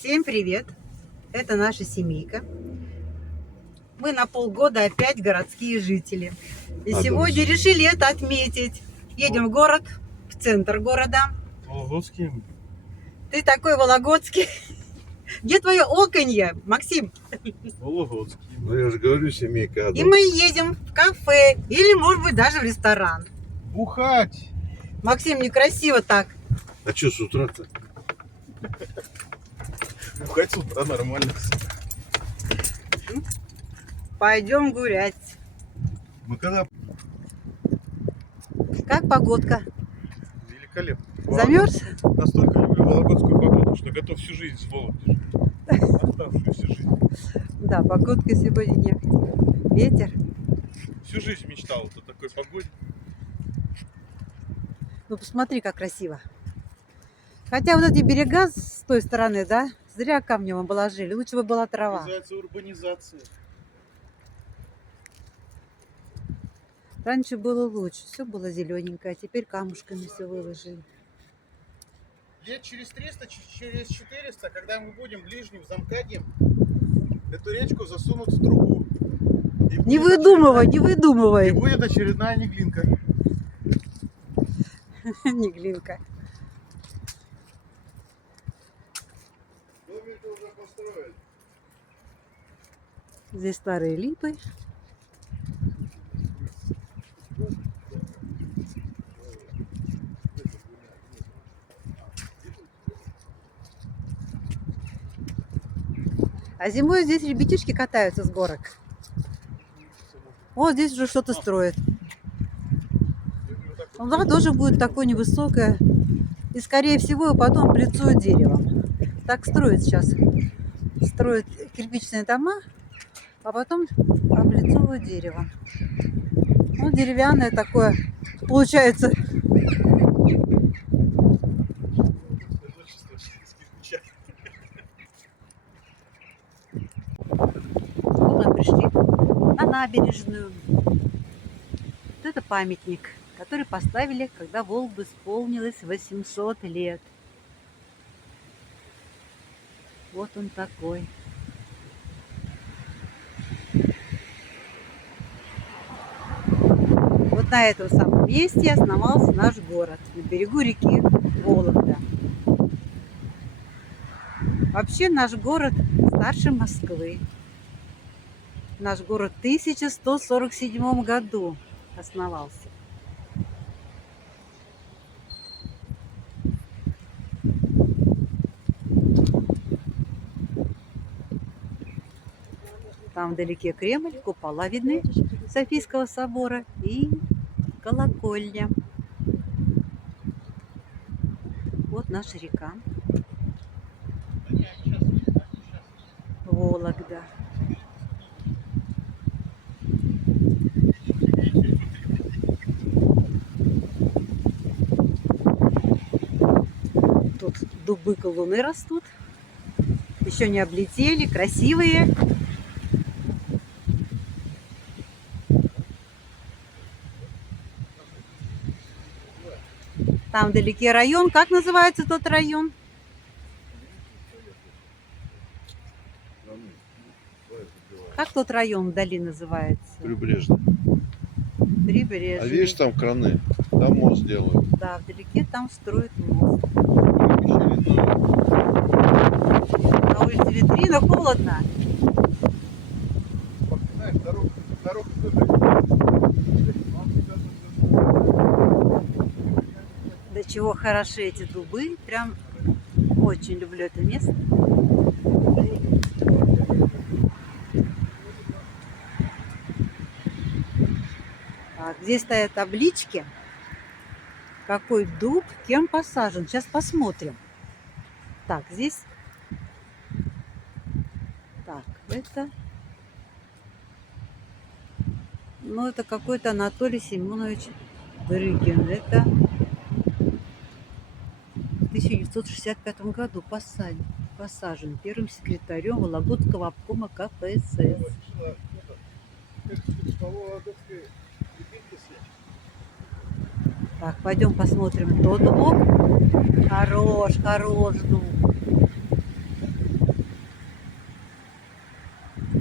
Всем привет! Это наша семейка. Мы на полгода опять городские жители. И сегодня решили это отметить. Едем в город, в центр города. Вологодский. Ты такой вологодский. Где твое оконье, Максим? Вологодский. Ну я же говорю, семейка. И мы едем в кафе или, может быть, даже в ресторан. Бухать. Максим, некрасиво так. А что с утра-то? Бухать с утра нормально. Пойдем гулять. Мы когда? Как погодка? Великолепно. Замерз? Настолько люблю вологодскую погоду, что готов всю жизнь с Вологдой. Оставшуюся жизнь. Да, погодка сегодня нет. Ветер. Всю жизнь мечтал о такой погоде. Ну, посмотри, как красиво. Хотя вот эти берега с той стороны, да, зря камнем обложили. Лучше бы была трава. Называется урбанизация. Раньше было лучше, все было зелененькое, а теперь камушками все выложили. Лет через 300, через 400, когда мы будем ближним замкадьем, эту речку засунут в трубу. Не выдумывай, не И выдумывай. будет очередная Неглинка. Не глинка. Домик уже построили. Здесь старые липы. А зимой здесь ребятишки катаются с горок. Вот здесь уже что-то строят. Ну да, тоже будет такое невысокое. И скорее всего потом облицуют деревом. Так строят сейчас. Строят кирпичные дома, а потом облицовывают деревом. Ну, деревянное такое получается. Вот мы пришли на набережную. Вот это памятник, который поставили, когда Волгу исполнилось 800 лет. Вот он такой. Вот на этом самом месте основался наш город, на берегу реки Вологда. Вообще наш город старше Москвы. Наш город в 1147 году основался. Там вдалеке Кремль, купола видны Софийского собора и колокольня. Вот наша река Вологда. Тут дубы, колуны растут. Еще не облетели, красивые. Там вдалеке район. Как называется тот район? Как тот район вдали называется? Прибрежный. Прибрежный. А видишь, там краны, там мост делают. Да, вдалеке там строят мост. На улице витрина, холодно. Знаешь, дорога До чего хороши эти дубы. Прям очень люблю это место. Так, здесь стоят таблички. Какой дуб, кем посажен. Сейчас посмотрим. Так, здесь... Так, это... Ну, это какой-то Анатолий Семенович Дрыгин. Это в 1965 году посажен первым секретарем Вологодского обкома КПСС. Так, пойдем посмотрим тот дубок. Хорош дуб.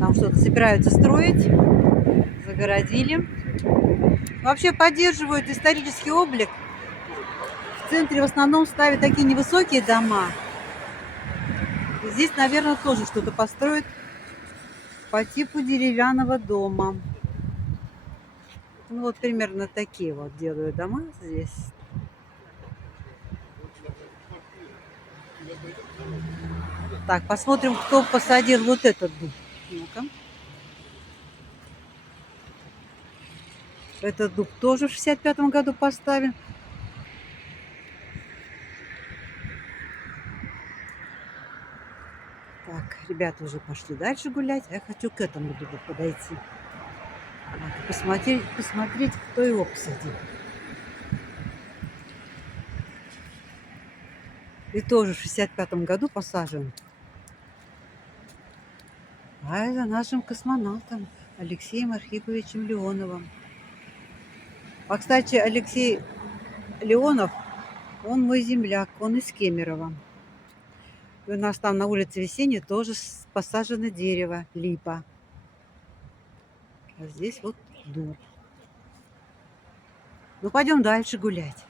Там что-то собираются строить. Загородили. Вообще поддерживают исторический облик. В центре в основном ставят такие невысокие дома. И здесь, наверное, тоже что-то построят по типу деревянного дома. Ну вот примерно такие вот делают дома здесь. Так, посмотрим, кто посадил вот этот дуб. Ну-ка. Этот дуб тоже в 65-м году поставлен. Так, ребята уже пошли дальше гулять, а я хочу к этому дубу подойти. Так, посмотреть, кто его посадил. И тоже в 65-м году посажен. А это нашим космонавтом Алексеем Архиповичем Леоновым. А, кстати, Алексей Леонов, он мой земляк, он из Кемерово. И у нас там на улице Весенней тоже посажено дерево, липа. А здесь вот дуб. Ну, пойдем дальше гулять.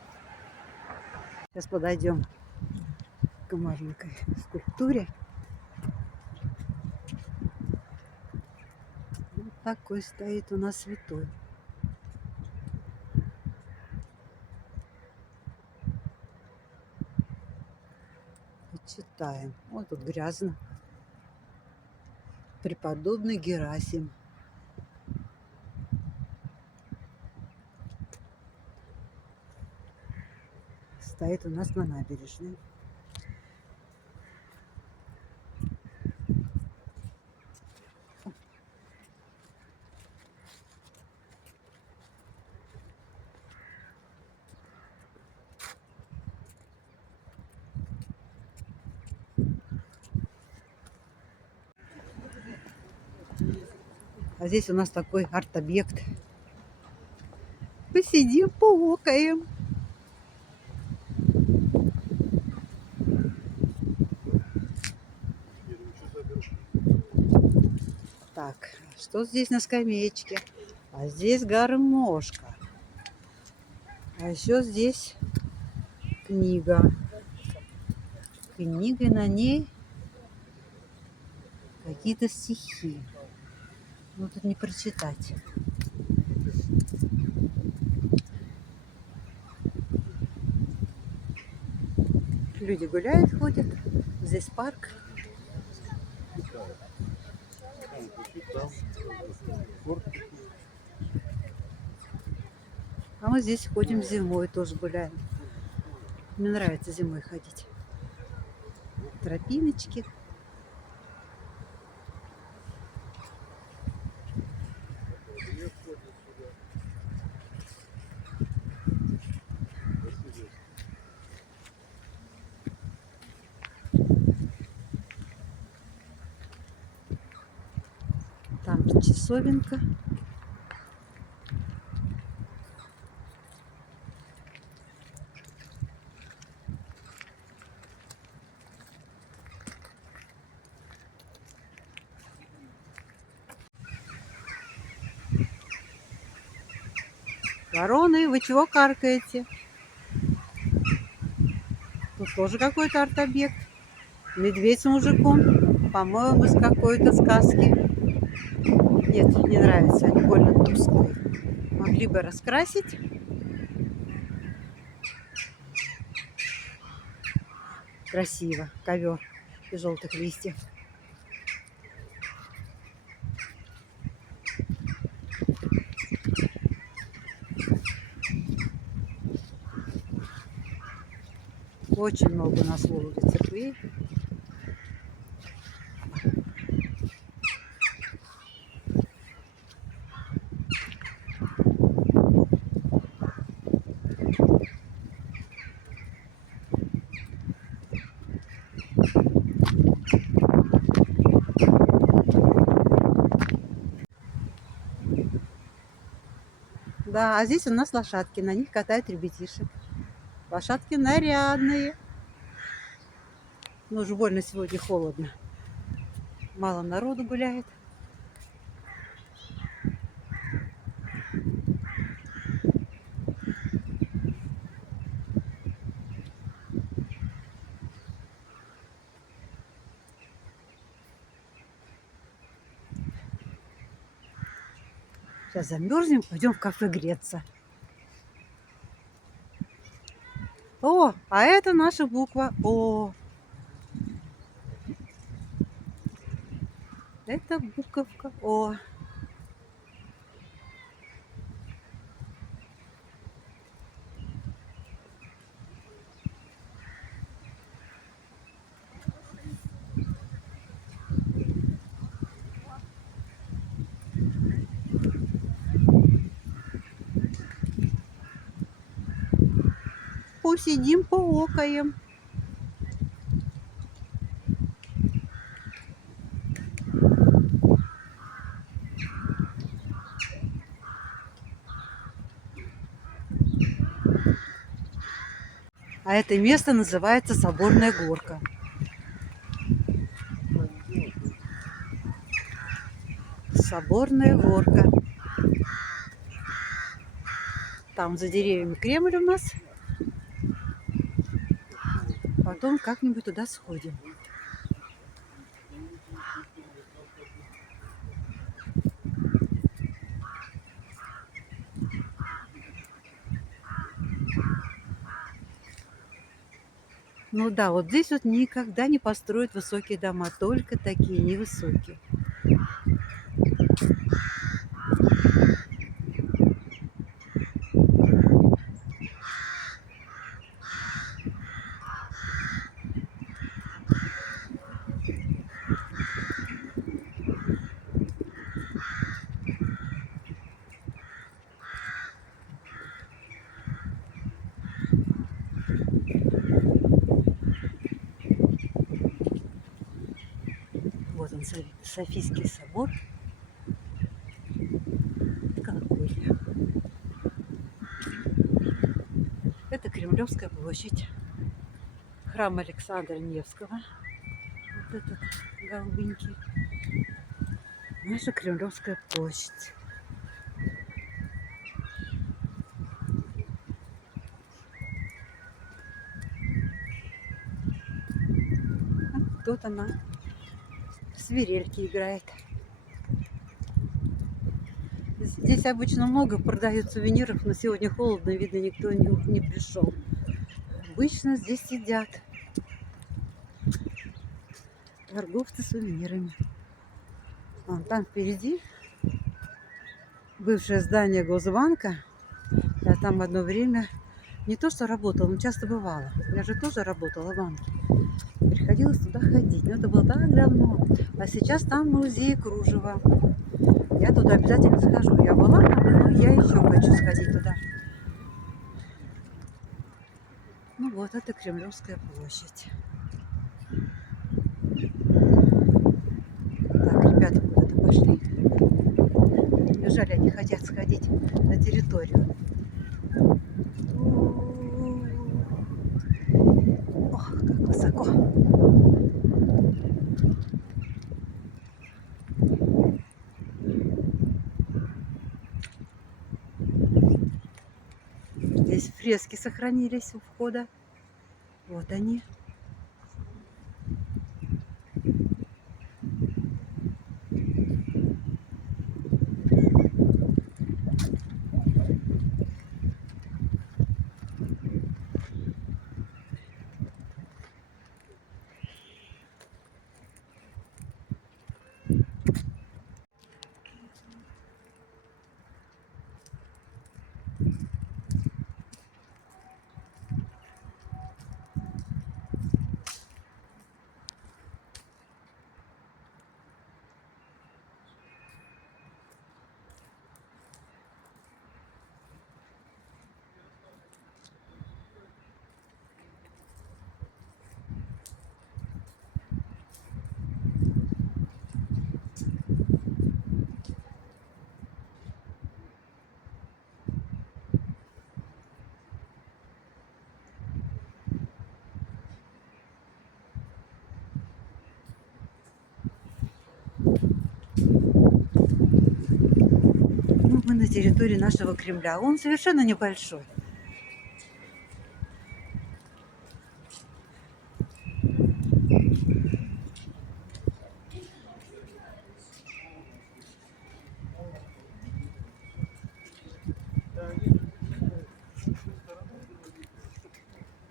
Сейчас подойдем к маленькой скульптуре. Вот такой стоит у нас святой. Почитаем. Вот тут грязно. Преподобный Герасим. Стоит у нас на набережной. А здесь у нас такой арт-объект. Посидим, поокаем. Так, что здесь на скамеечке? А здесь гармошка. А еще здесь книга. Книга, на ней какие-то стихи. Ну, тут не прочитать. Люди гуляют, ходят. Здесь парк. А мы здесь ходим зимой, тоже гуляем. Мне нравится зимой ходить. Тропиночки. Там часовенка. Вороны, вы чего каркаете? Тут тоже какой-то арт-объект. Медведь с мужиком. По-моему, из какой-то сказки. Нет, не нравится, они больно тусклые. Могли бы раскрасить. Красиво. Ковер из желтых листьев. Очень много у нас в Вологде церквей. Да, а здесь у нас лошадки, на них катают ребятишек. Лошадки нарядные. Но уже больно сегодня холодно. Мало народу гуляет. Сейчас замерзнем, пойдем в кафе греться. О, а это наша буква О. Это буковка О. Посидим, поокаем. А это место называется Соборная горка. Соборная горка. Там за деревьями Кремль у нас. Потом как-нибудь туда сходим. Ну да, вот здесь вот никогда не построят высокие дома, только такие невысокие. Вот он, Софийский собор. Колокольня. Это Кремлевская площадь. Храм Александра Невского. Вот этот голубенький. Наша Кремлевская площадь. Тут она в свирельке играет. Здесь обычно много продают сувениров, но сегодня холодно, видно, никто не пришел. Обычно здесь сидят торговцы сувенирами. Вон там впереди бывшее здание Госбанка. Я там одно время не то что работала, но часто бывала. Я же тоже работала в банке. Приходилось туда ходить. Но это было так давно. А сейчас там музей кружева. Я туда обязательно схожу. Я была там, но я еще хочу сходить туда. Ну вот, это Кремлевская площадь. Так, ребята куда-то пошли. Неужели они хотят сходить на территорию? Ох, как высоко. Здесь фрески сохранились у входа. Вот они. Ну, мы на территории нашего Кремля. Он совершенно небольшой.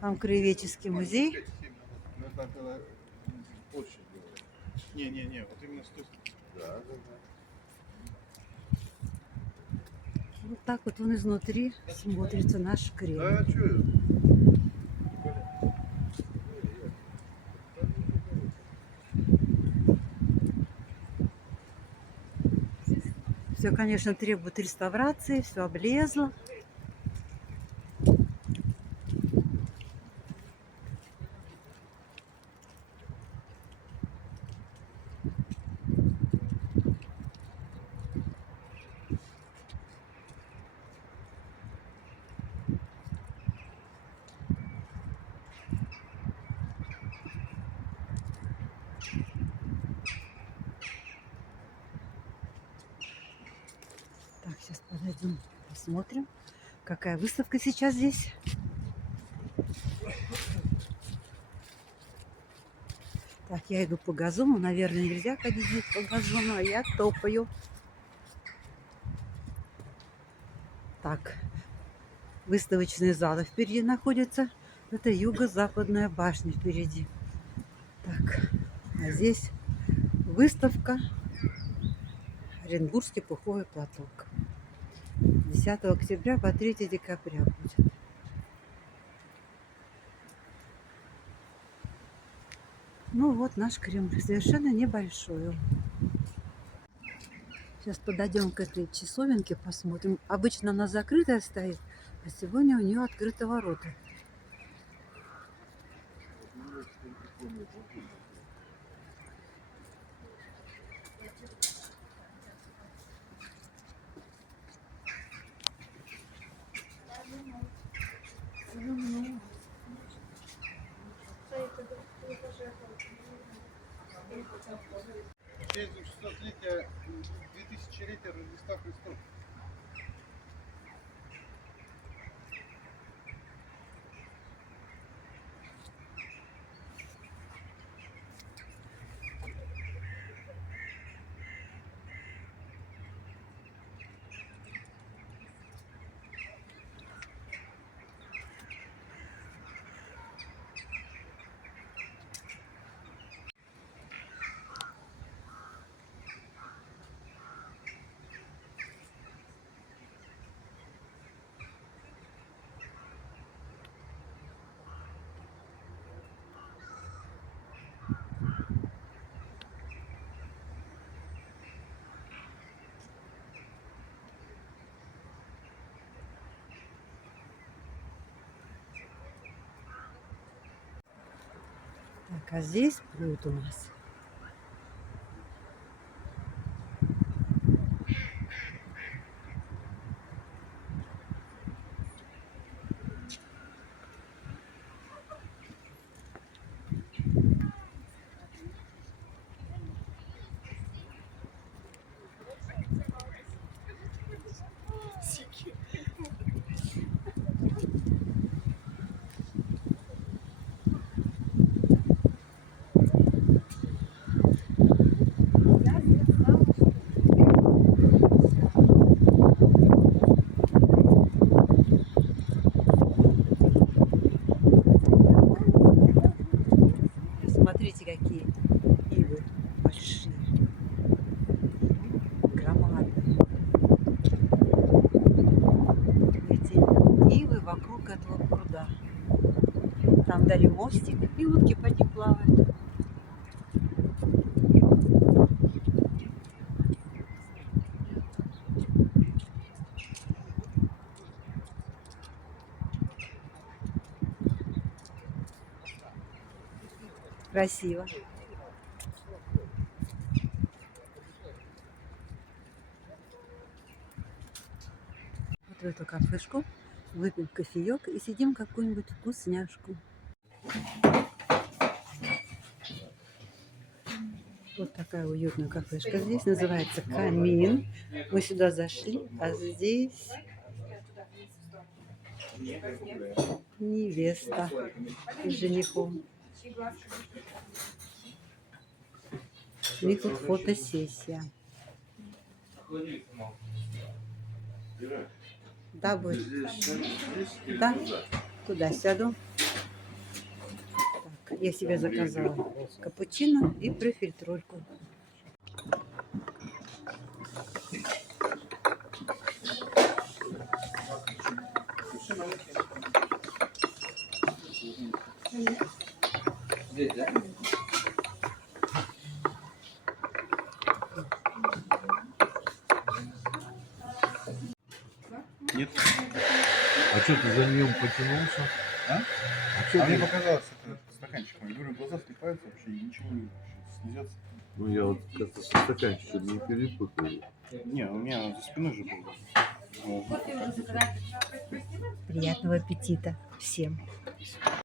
Там краеведческий музей. 7 минут. Ну, это когда площадь делает. Не, вот именно с той стороны. Да. Вот так вот он изнутри смотрится наш Кремль. Да, а что? Все, конечно, требует реставрации, все облезло. Так, сейчас подойдем, посмотрим, какая выставка сейчас здесь. Так, я иду по газону. Наверное, нельзя ходить здесь по газону, а я топаю. Так, выставочные залы впереди находятся. Это юго-западная башня впереди. Так, а здесь выставка Оренбургский пуховый платок. 10 октября по 3 декабря будет. Ну вот наш Кремль, совершенно небольшой. Сейчас подойдем к этой часовенке, посмотрим. Обычно она закрытая стоит, а сегодня у нее открыты ворота. В честь 200-летия, 2000-летия Рождества Христова. Так, а здесь пруд у нас. Смотрите, какие ивы большие, громадные. Эти ивы вокруг этого пруда. Там дали мостик, и утки по ним плавают. Красиво. Вот в эту кафешку выпьем кофеек и сидим какую-нибудь вкусняшку. Вот такая уютная кафешка здесь, называется Камин. Мы сюда зашли, а здесь невеста с женихом. У них тут фотосессия. Да, будет. Да, туда сяду. Я себе заказала капучино и профильтрольку. Нет. А что ты за ним потянулся? А? Чё А мне ты- показалось, это стаканчик мой. Говорю, глаза слепаются вообще, и ничего не слезется. Ну я вот как-то со стаканчиком не перепутал. Не, у меня за спиной же был. Приятного аппетита всем.